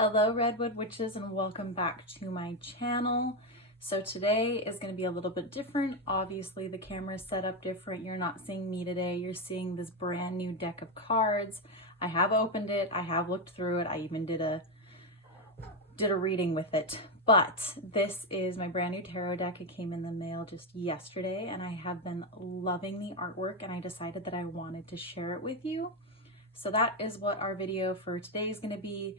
Hello Redwood Witches and welcome back to my channel. So today is going to be a little bit different. Obviously the camera is set up different. You're not seeing me today. You're seeing this brand new deck of cards. I have opened it. I have looked through it. I even did a reading with it. But this is my brand new tarot deck. It came in the mail just yesterday and I have been loving the artwork and I decided that I wanted to share it with you. So that is what our video for today is going to be.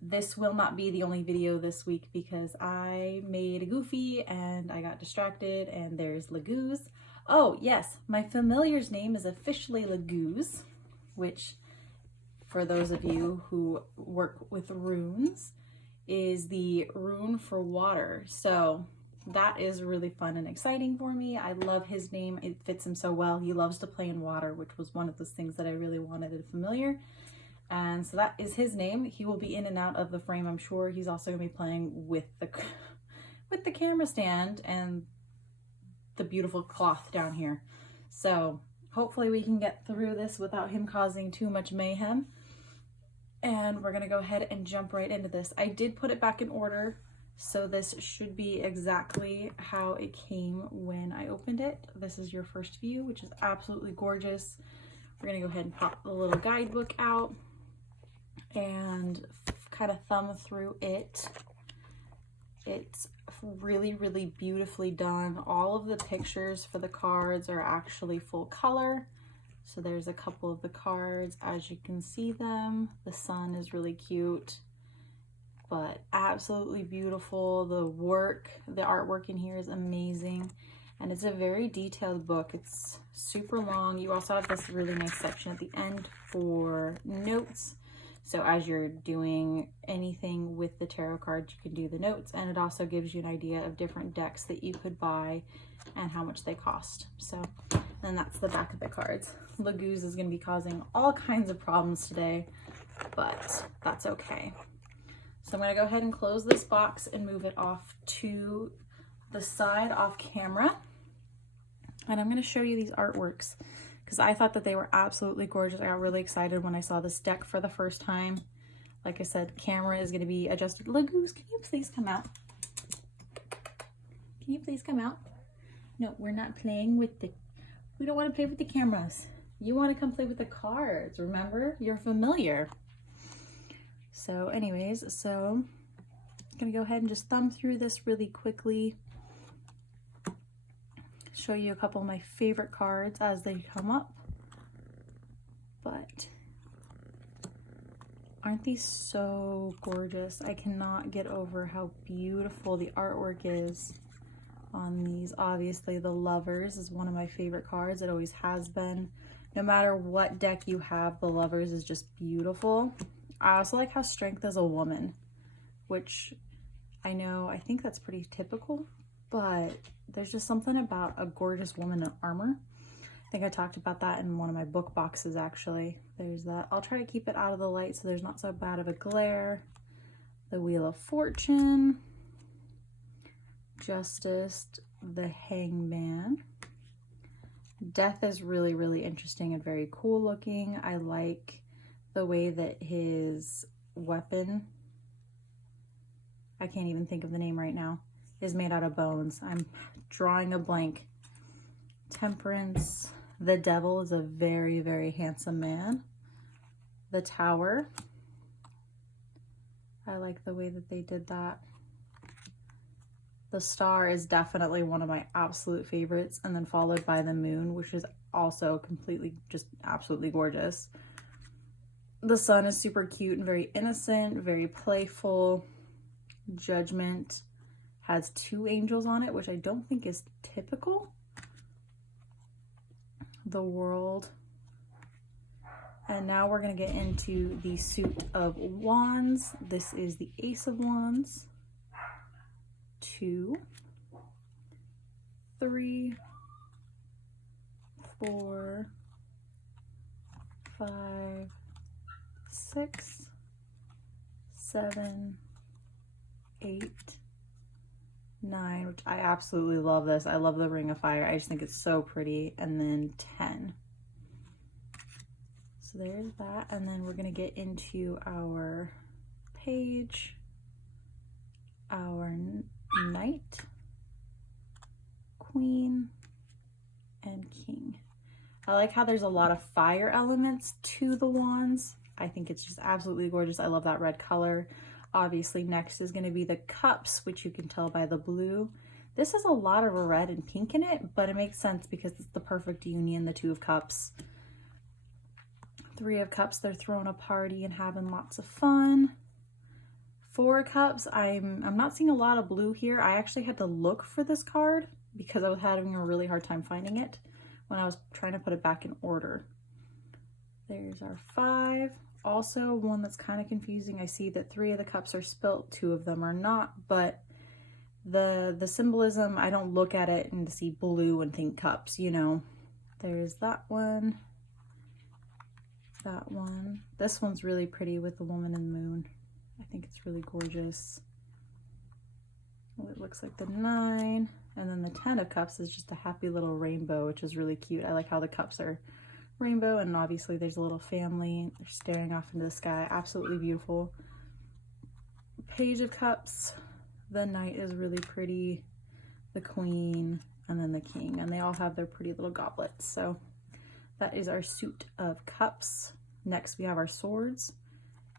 This will not be the only video this week because I made a goofy and I got distracted and there's Lagooz. Oh yes, my familiar's name is officially Lagooz, which for those of you who work with runes is the rune for water. So that is really fun and exciting for me. I love his name. It fits him so well. He loves to play in water, which was one of those things that I really wanted in a familiar. And so that is his name. He will be in and out of the frame, I'm sure. He's also going to be playing with the camera stand and the beautiful cloth down here. So hopefully we can get through this without him causing too much mayhem. And we're going to go ahead and jump right into this. I did put it back in order, so this should be exactly how it came when I opened it. This is your first view, which is absolutely gorgeous. We're going to go ahead and pop the little guidebook out and kind of thumb through it. It's really, really beautifully done. All of the pictures for the cards are actually full color. So there's a couple of the cards as you can see them. The sun is really cute, but absolutely beautiful. The artwork in here is amazing. And it's a very detailed book. It's super long. You also have this really nice section at the end for notes. So as you're doing anything with the tarot cards, you can do the notes, and it also gives you an idea of different decks that you could buy and how much they cost. So, and that's the back of the cards. Lagooz is going to be causing all kinds of problems today, but that's okay. So I'm going to go ahead and close this box and move it off to the side off camera. And I'm going to show you these artworks because I thought that they were absolutely gorgeous. I got really excited when I saw this deck for the first time. Like I said, camera is going to be adjusted. Lagooz, can you please come out? Can you please come out? No, we're not playing with we don't want to play with the cameras. You want to come play with the cards, remember? You're familiar. So anyways, so I'm going to go ahead and just thumb through this really quickly. Show you a couple of my favorite cards as they come up. But aren't these so gorgeous? I cannot get over how beautiful the artwork is on these. Obviously the Lovers is one of my favorite cards. It always has been. No matter what deck you have, the Lovers is just beautiful. I also like how Strength is a woman, which I think that's pretty typical, but there's just something about a gorgeous woman in armor. I think I talked about that in one of my book boxes, actually. There's that. I'll try to keep it out of the light so there's not so bad of a glare. The Wheel of Fortune, Justice, the Hangman. Death is really, really interesting and very cool looking. I like the way that his weapon, I can't even think of the name right now, is made out of bones. I'm drawing a blank. Temperance. The Devil is a very, very handsome man. The Tower. I like the way that they did that. The Star is definitely one of my absolute favorites, and then followed by the Moon, which is also completely, just absolutely gorgeous. The Sun is super cute and very innocent, very playful. Judgment has 2 angels on it, which I don't think is typical. The World. And now we're going to get into the suit of wands. This is the Ace of Wands. 2, 3, 4, 5, 6, 7, 8, 9, which I absolutely love this. I love the Ring of Fire. I just think it's so pretty. And then 10. So there's that. And then we're going to get into our page. page, our knight, queen, and king. I like how there's a lot of fire elements to the wands. I think it's just absolutely gorgeous. I love that red color. Obviously, next is going to be the cups, which you can tell by the blue. This has a lot of red and pink in it, but it makes sense because it's the perfect union, the Two of Cups. Three of Cups, they're throwing a party and having lots of fun. Four of Cups, I'm not seeing a lot of blue here. I actually had to look for this card because I was having a really hard time finding it when I was trying to put it back in order. There's our 5. Also, one that's kind of confusing. I see that 3 of the cups are spilt, 2 of them are not, but the symbolism, I don't look at it and see blue and think cups, you know. There's that one. That one. This one's really pretty with the woman and moon. I think it's really gorgeous. Well, it looks like the 9. And then the 10 of cups is just a happy little rainbow, which is really cute. I like how the cups are rainbow, and obviously there's a little family. They're staring off into the sky. Absolutely beautiful. Page of Cups. The knight is really pretty. The queen, and then the king. And they all have their pretty little goblets. So that is our suit of cups. Next we have our swords.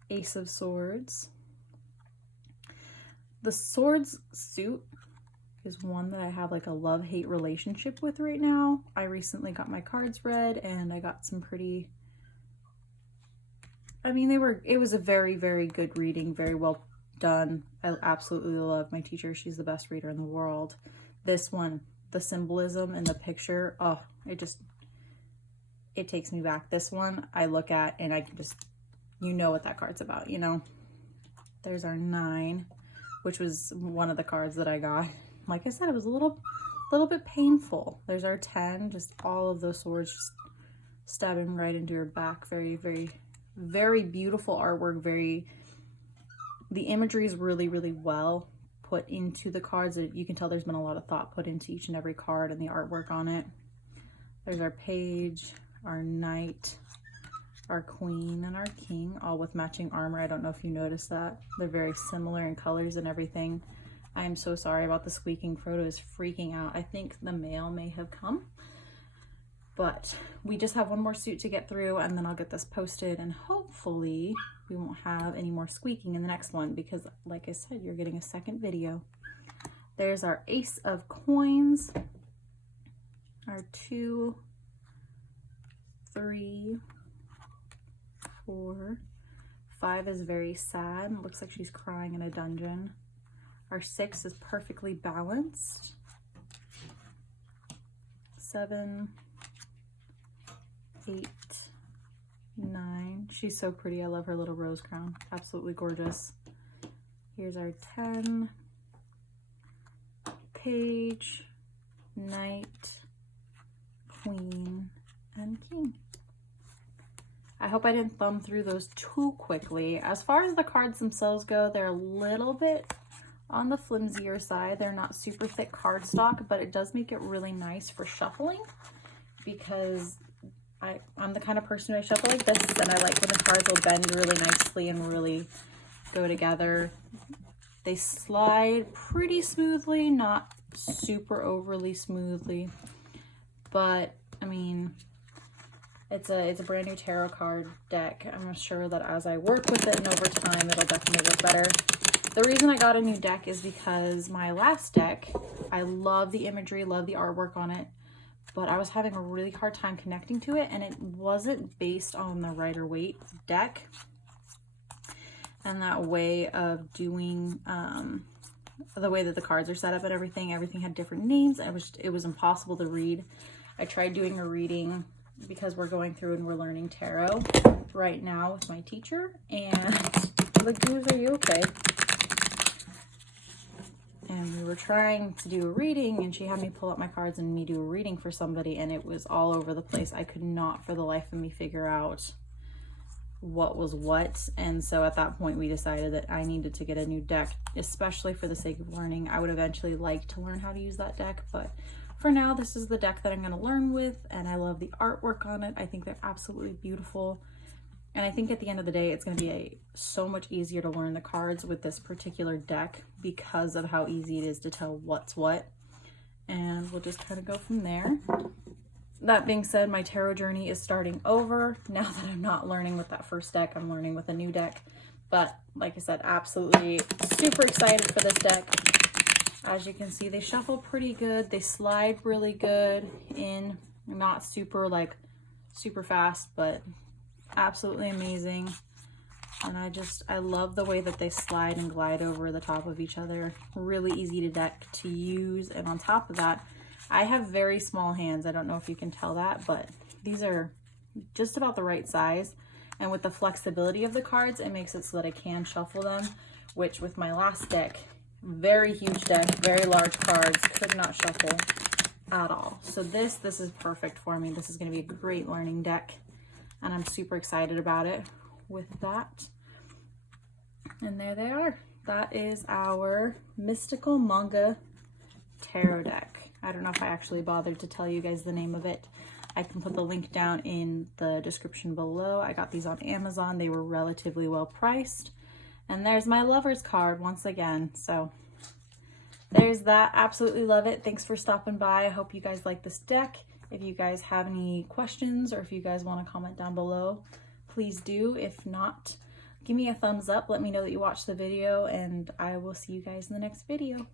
Ace of Swords. The swords suit is one that I have like a love-hate relationship with right now. I recently got my cards read and I got some pretty, I mean, it was a very, very good reading, very well done. I absolutely love my teacher. She's the best reader in the world. This one, the symbolism in the picture, oh, it takes me back. This one I look at and I can just, you know what that card's about, you know. There's our 9, which was one of the cards that I got. Like I said, it was a little bit painful. There's our 10, just all of those swords just stabbing right into your back. Very, very, very beautiful artwork. The imagery is really, really well put into the cards. You can tell there's been a lot of thought put into each and every card and the artwork on it. There's our page, our knight, our queen, and our king, all with matching armor. I don't know if you noticed that. They're very similar in colors and everything. I am so sorry about the squeaking. Frodo is freaking out. I think the mail may have come. But we just have one more suit to get through and then I'll get this posted and hopefully we won't have any more squeaking in the next one because like I said, you're getting a second video. There's our Ace of Coins, our 2, 3, 4, 5 is very sad. Looks like she's crying in a dungeon. Our 6 is perfectly balanced. 7, 8, 9. She's so pretty. I love her little rose crown. Absolutely gorgeous. Here's our 10. Page, knight, queen, and king. I hope I didn't thumb through those too quickly. As far as the cards themselves go, they're a little bit on the flimsier side. They're not super thick cardstock, but it does make it really nice for shuffling because I'm the kind of person who I shuffle like this, and I like when the cards will bend really nicely and really go together. They slide pretty smoothly, not super overly smoothly, but I mean, it's a brand new tarot card deck. I'm sure that as I work with it and over time, it'll definitely work better. The reason I got a new deck is because my last deck, I love the imagery, love the artwork on it, but I was having a really hard time connecting to it, and it wasn't based on the Rider-Waite deck and that way of doing the way that the cards are set up and everything had different names. It was impossible to read. I tried doing a reading because we're going through and we're learning tarot right now with my teacher, and like, Goose, are you okay? And we were trying to do a reading and she had me pull up my cards and me do a reading for somebody, and it was all over the place. I could not for the life of me figure out what was what. And so at that point we decided that I needed to get a new deck, especially for the sake of learning. I would eventually like to learn how to use that deck, but for now this is the deck that I'm going to learn with, and I love the artwork on it. I think they're absolutely beautiful. And I think at the end of the day, it's going to be so much easier to learn the cards with this particular deck because of how easy it is to tell what's what. And we'll just kind of go from there. That being said, my tarot journey is starting over. Now that I'm not learning with that first deck, I'm learning with a new deck. But like I said, absolutely super excited for this deck. As you can see, they shuffle pretty good. They slide really good in, not super super fast, but absolutely amazing. And I love the way that they slide and glide over the top of each other. Really easy to use. And on top of that, I have very small hands. I don't know if you can tell that, but these are just about the right size. And with the flexibility of the cards, it makes it so that I can shuffle them, which with my last deck, very huge deck, very large cards, could not shuffle at all. So this is perfect for me. This is going to be a great learning deck, and I'm super excited about it with that. And there they are. That is our Mystical Manga tarot deck. I don't know if I actually bothered to tell you guys the name of it. I can put the link down in the description below. I got these on Amazon. They were relatively well priced. And there's my Lover's card once again. So there's that. Absolutely love it. Thanks for stopping by. I hope you guys like this deck. If you guys have any questions or if you guys want to comment down below, please do. If not, give me a thumbs up. Let me know that you watched the video, and I will see you guys in the next video.